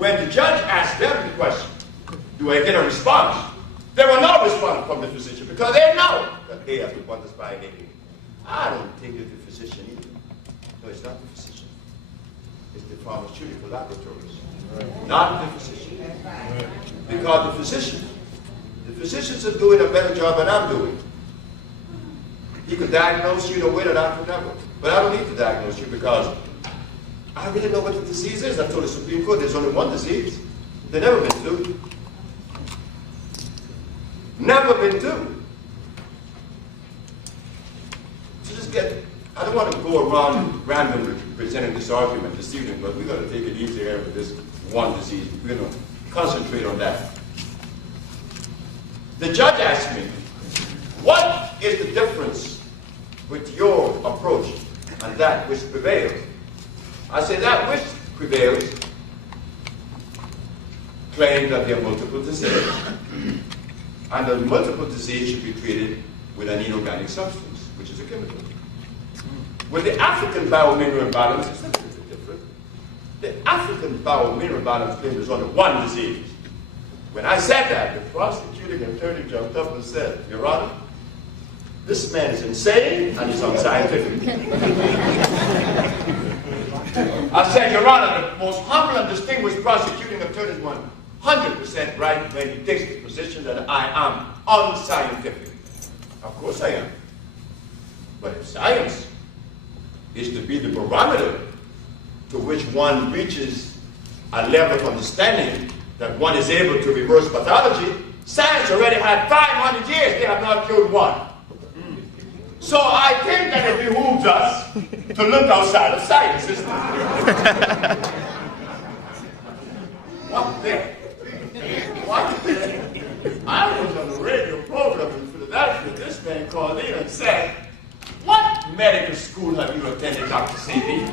When the judge asked them the question, do I get a response? There was no response from the physician because they know that they have to quantify anything. I don't think it's the physician either. No, it's not the physician. It's the pharmaceutical laboratories, not the physician. Because the physicians are doing a better job than I'm doing. He could diagnose you in a way that I could never. But I don't need to diagnose you because I really know what the disease is. I told the Supreme Court there's only one disease. There's never been two. Never been two. So just I don't want to go around randomly presenting this argument this evening, but we're going to take it easy here with this one disease. We're going to concentrate on that. The judge asked me, what is the difference with your approach and that which prevails? I say that which prevails claims that there are multiple diseases. And the multiple disease should be treated with an inorganic substance, which is a chemical. With the African biomineral balance, it's a little bit different. The African biomineral balance claims there's only one disease. When I said that, the prosecuting attorney jumped up and said, Your Honor, this man is insane and he's unscientific. I said, Your Honor, the most humble and distinguished prosecuting attorney is 100% right when he takes the position that I am unscientific. Of course I am. But if science is to be the barometer to which one reaches a level of understanding that one is able to reverse pathology, science already had 500 years, they have not killed one. So I think that it behooves us to look outside of science, isn't it? What the? I was on the radio program in Philadelphia. This man called in and said, what medical school have you attended, Dr. Sebi?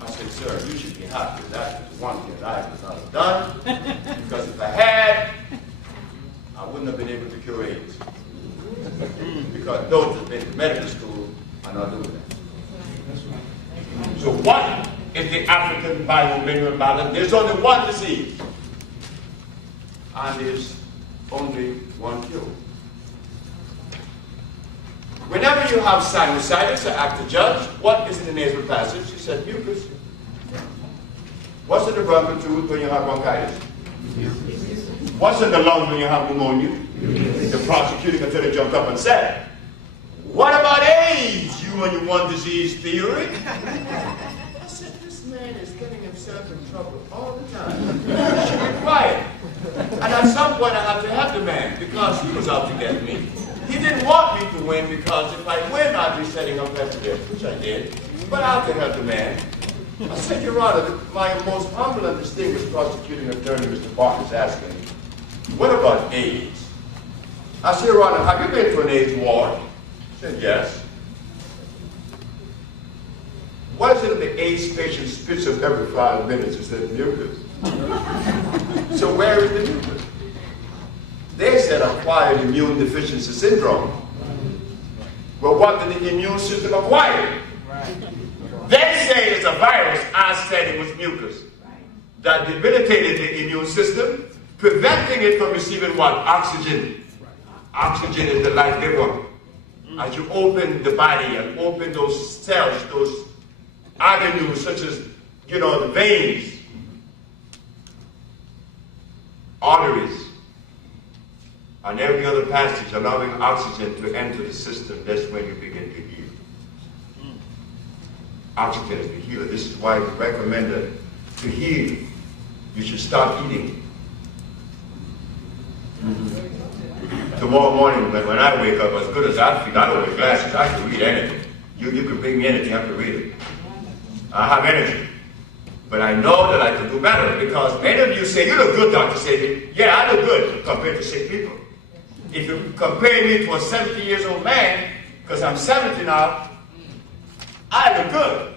I said, sir, you should be happy with that. It's one thing that I would not have done. Because if I had, I wouldn't have been able to cure AIDS. Because those that have been to medical school are not doing that. So what is the African biomineral balance? There's only one disease. And there's only one cure. Whenever you have sinusitis, I asked the judge, what is in the nasal passage? She said, mucus. What's in the bronchial tube when you have bronchitis? What's in the lung when you have pneumonia? The prosecuting attorney jumped up and said, what about AIDS, you and your one disease theory? I said, this man is getting himself in trouble all the time. He should be quiet. And at some point I had to help the man because he was out to get me. He didn't want me to win because if I win, I'd be setting up precedent, which I did. But I had to help the man. I said, Your Honor, my most humble and distinguished prosecuting attorney, Mr. Parker, is asking, what about AIDS? I said, Your Honor, have you been to an AIDS ward? He said, yes. What is it that the AIDS patient spits up every 5 minutes? He said, mucus. So where is the mucus? They said acquired immune deficiency syndrome. Well, what did the immune system acquire? They say it's a virus. I said it was mucus that debilitated the immune system, preventing it from receiving what? Oxygen. Oxygen is the life giver. As you open the body and open those cells, those avenues such as, the veins, arteries, and every other passage allowing oxygen to enter the system, that's when you begin to heal. Oxygen is the healer. This is why it's recommended to heal. You should start eating. Tomorrow morning, when I wake up, as good as I feel, I don't wear glasses, I can read anything. You can bring me anything, I can read it. I have energy. But I know that I can do better because many of you say, you look good, Dr. Sebi. Yeah, I look good compared to sick people. If you compare me to a 70-year-old man, because I'm 70 now, I look good.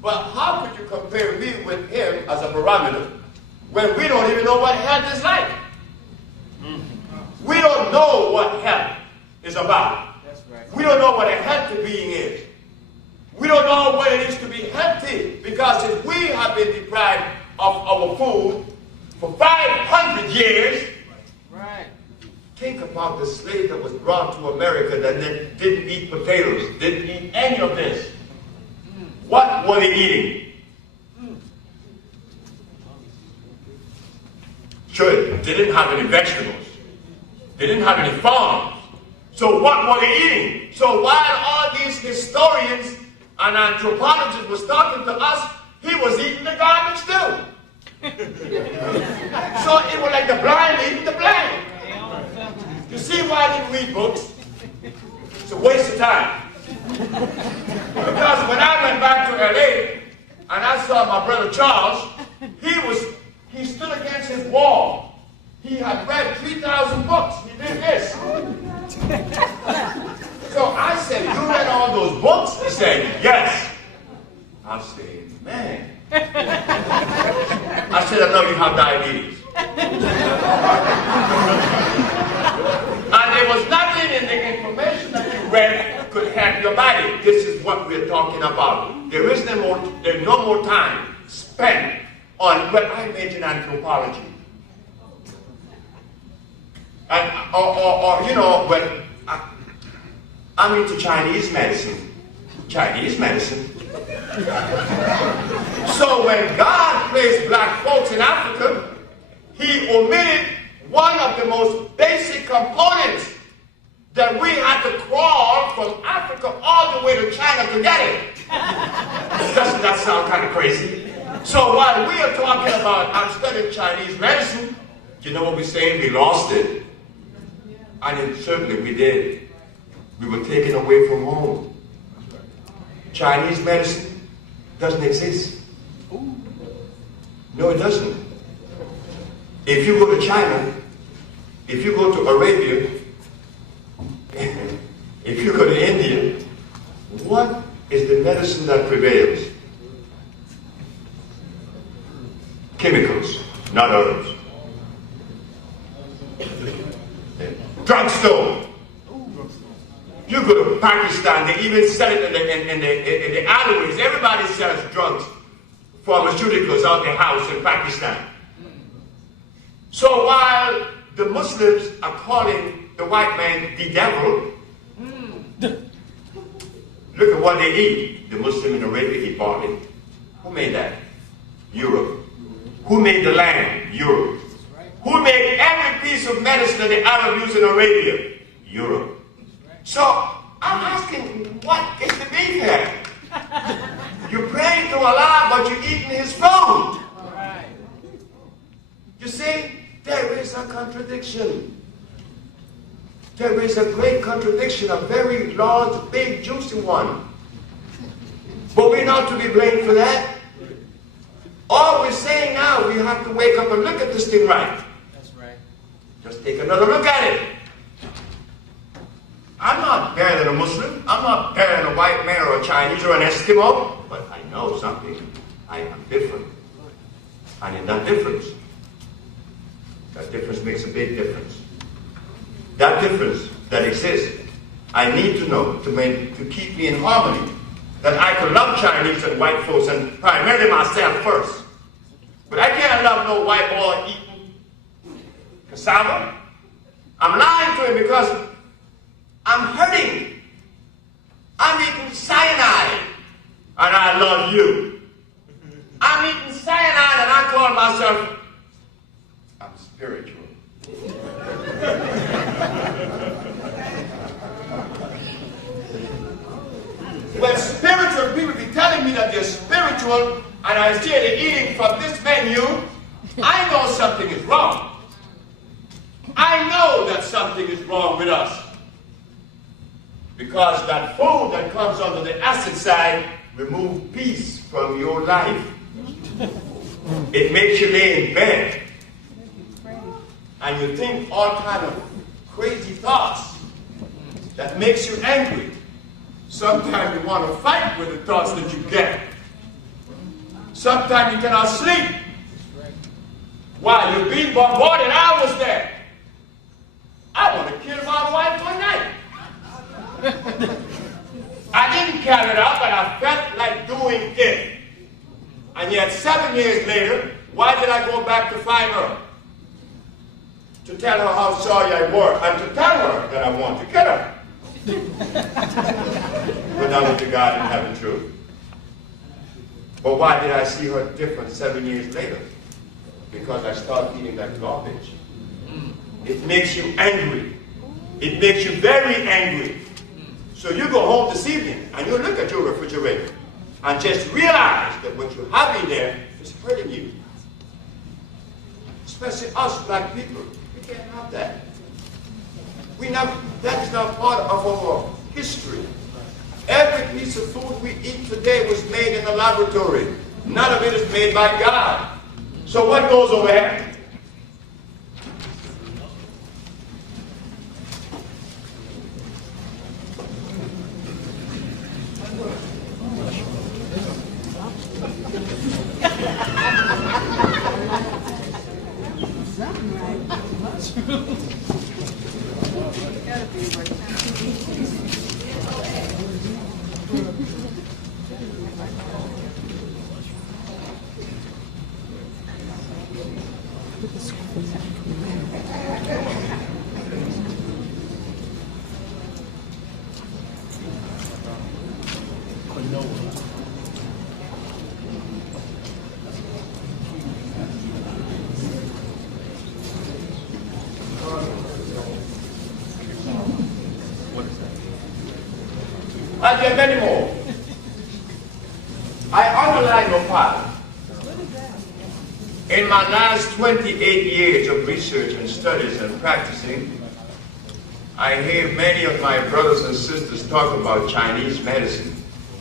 But how could you compare me with him as a barometer when we don't even know what health is like? We don't know what health is about. That's right. We don't know what a healthy being is. We don't know what it is to be healthy, because if we have been deprived of our food for 500 years. Right. Think about the slave that was brought to America that didn't eat potatoes, didn't eat any of this. What were they eating? Sure, they didn't have any vegetables. They didn't have any farms. So what were they eating? So while all these historians and anthropologists was talking to us, he was eating the garbage too. So it was like the blind eating the blind. You see why I didn't read books? It's a waste of time. Because when I went back to LA and I saw my brother Charles, he stood against his wall. He had read 3,000 books. He did this. So I said, you read all those books? He said, yes. I said, man. I said, I know you have diabetes. And there was nothing in the information that you read could help your body. This is what we're talking about. There's no more time spent on what I major in anthropology. And, you know, when I'm into Chinese medicine. Chinese medicine. So when God placed black folks in Africa, he omitted one of the most basic components that we had to crawl from Africa all the way to China to get it. Doesn't that sound kind of crazy? So while we are talking about, I'm studying Chinese medicine, you know what we're saying? We lost it. And certainly we did. We were taken away from home. Chinese medicine doesn't exist. No, it doesn't. If you go to China, if you go to Arabia, if you go to India, what is the medicine that prevails? Chemicals, not herbs. Drugstore. You go to Pakistan, they even sell it in the alleyways. Everybody sells drugs, pharmaceuticals out their house in Pakistan. So while the Muslims are calling the white man the devil, look at what they eat. The Muslim in Arabia eat barley. Who made that? Europe. Who made the land? Europe. Who made every piece of medicine that the Arab use in Arabia? Europe. So I'm asking, what is the beef here? You're praying to Allah, but you're eating his food. You see, there is a contradiction. There is a great contradiction, a very large, big, juicy one. But we're not to be blamed for that. All we're saying now, we have to wake up and look at this thing right. That's right. Just take another look at it. I'm not better than a Muslim. I'm not better than a white man or a Chinese or an Eskimo. But I know something. I am different. And in that difference makes a big difference. That difference that exists, I need to know to keep me in harmony. That I can love Chinese and white folks and primarily myself first. But I can't love no white boy eating cassava. I'm lying to him because I'm hurting. I'm eating cyanide and I love you. I'm eating cyanide and I call myself, I'm spiritual. When spiritual people be telling me that they're spiritual and I see they're eating from this menu, I know something is wrong. I know that something is wrong with us. Because that food that comes under the acid side removes peace from your life. It makes you lay in bed and you think all kind of crazy thoughts that makes you angry. Sometimes you want to fight with the thoughts that you get. Sometimes you cannot sleep. While you're being bombarded, I was there. I want to kill my wife one night. I didn't carry it out, but I felt like doing it. And yet 7 years later, Why did I go back to find her? To tell her how sorry I were, and to tell her that I want to get her. But that was the God in heaven truth. But why did I see her different 7 years later? Because I started eating that garbage. It makes you angry. It makes you very angry. So you go home this evening and you look at your refrigerator and just realize that what you have in there is hurting you. Especially us black people. We can't have that. That is not part of our history. Every piece of food we eat today was made in the laboratory. None of it is made by God. So what goes over here? And there are many more. I underline your part. In my last 28 years of research and studies and practicing, I hear many of my brothers and sisters talk about Chinese medicine.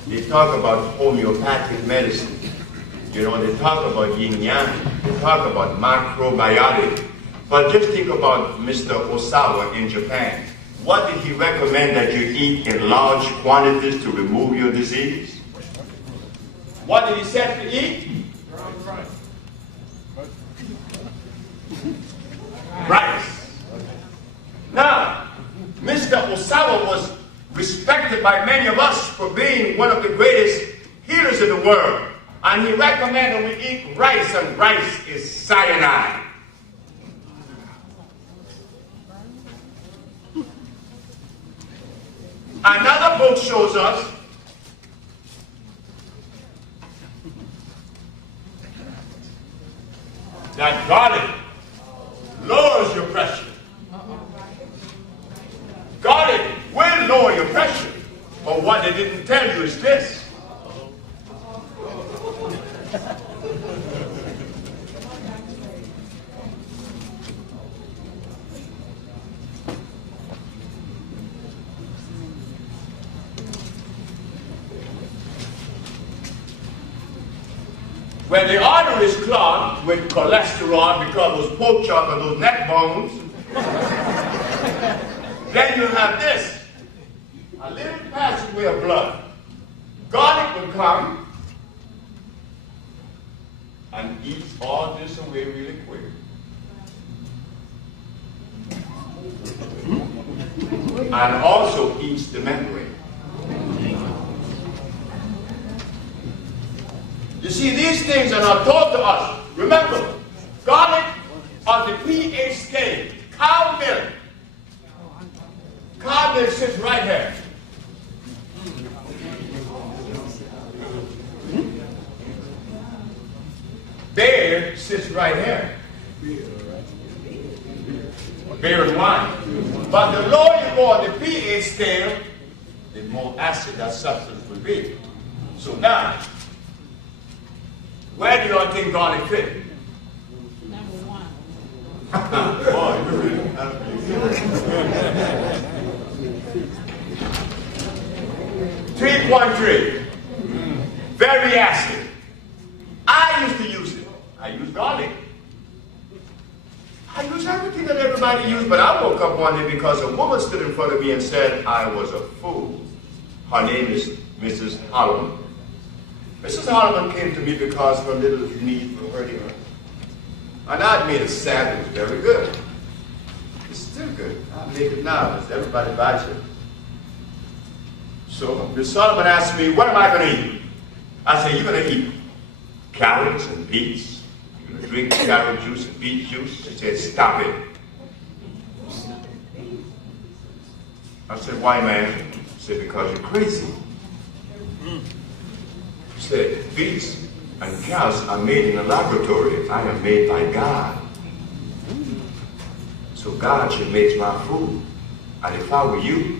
They talk about homeopathic medicine. You know, they talk about yin-yang. They talk about macrobiotic. But just think about Mr. Osawa in Japan. What did he recommend that you eat in large quantities to remove your disease? What did he say to eat? Rice. Now, Mr. Osawa was respected by many of us for being one of the greatest healers in the world. And he recommended we eat rice, and rice is cyanide. Another book shows us that garlic lowers your pressure. Garlic will lower your pressure. But what they didn't tell you is this. When the artery is clogged with cholesterol because of those pork chop and those neck bones, then you have this, a little passageway of blood. Garlic will come and eat all this away really quick. And also eats the membrane. You see, these things are not taught to us. Remember, garlic on the pH scale, cow milk. Cow milk sits right here. Beer sits right here. Beer and wine. But the lower you go on the pH scale, the more acid that substance will be. So now, where do you all think garlic fit? Number one. Boy, you really have to be 3.3. Very acid. I used to use it. I use garlic. I use everything that everybody used, but I woke up one day because a woman stood in front of me and said I was a fool. Her name is Mrs. Holloman. Mrs. Holloman came to me because her little knees were hurting her. And I made a salad. It was very good. It's still good. I make it now. Everybody buys it. So Mrs. Holloman asked me, what am I going to eat? I said, you're going to eat carrots and beets, to drink carrot juice and beet juice. She said, stop it. I said, why, man? She said, because you're crazy. She said, beets and carrots are made in a laboratory. I am made by God. So God should make my food. And if I were you,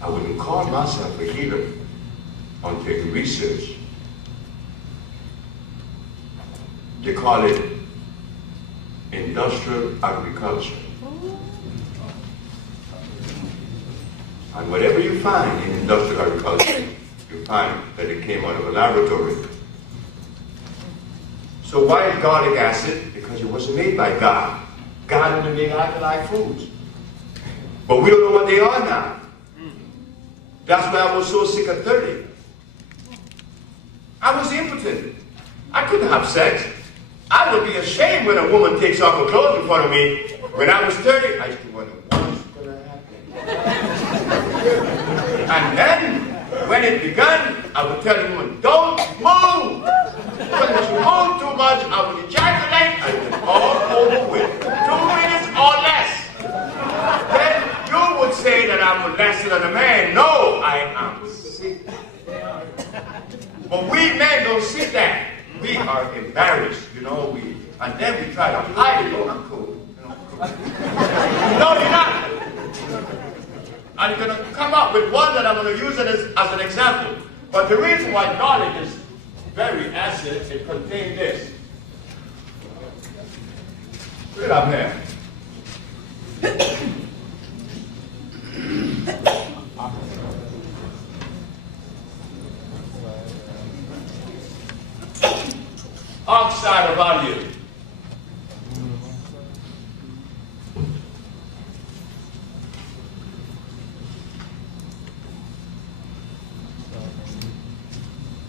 I wouldn't call myself a healer until you research. They call it industrial agriculture. And whatever you find in industrial agriculture, you find that it came out of a laboratory. So why is garlic acid? Because it wasn't made by God. God only made alkaline foods. But we don't know what they are now. That's why I was so sick at 30. I was impotent. I couldn't have sex. I would be ashamed when a woman takes off her clothes in front of me. When I was 30, I used to wonder, what's going to happen? And then, when it began, I would tell the woman, don't move! Because if you move too much, I would ejaculate and it's all over with. 2 minutes or less. Then you would say that I'm lesser than a man. No, I am sick. But we men don't see that. We are embarrassed, and then we try to hide it. Oh, I'm cool. No, you're not. I'm going to come up with one that I'm going to use it as an example. But the reason why garlic is very acid, it contains this. Put it up here. Oxide of value.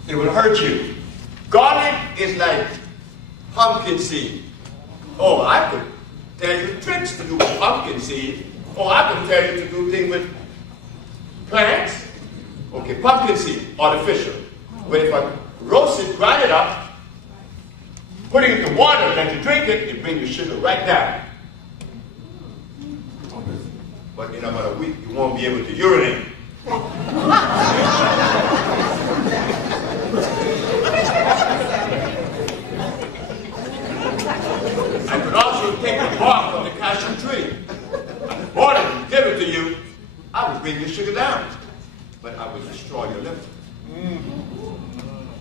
It will hurt you. Garlic is like pumpkin seed. Oh, I could tell you tricks to do with pumpkin seed. Oh, I could tell you to do things with plants. Okay, pumpkin seed, artificial. But if I roast it, grind it up, put it into water, let you drink it, it brings your sugar right down. But in about a week, you won't be able to urinate. I could also take the bark from the cashew tree and water and give it to you. I would bring your sugar down, but I would destroy your liver.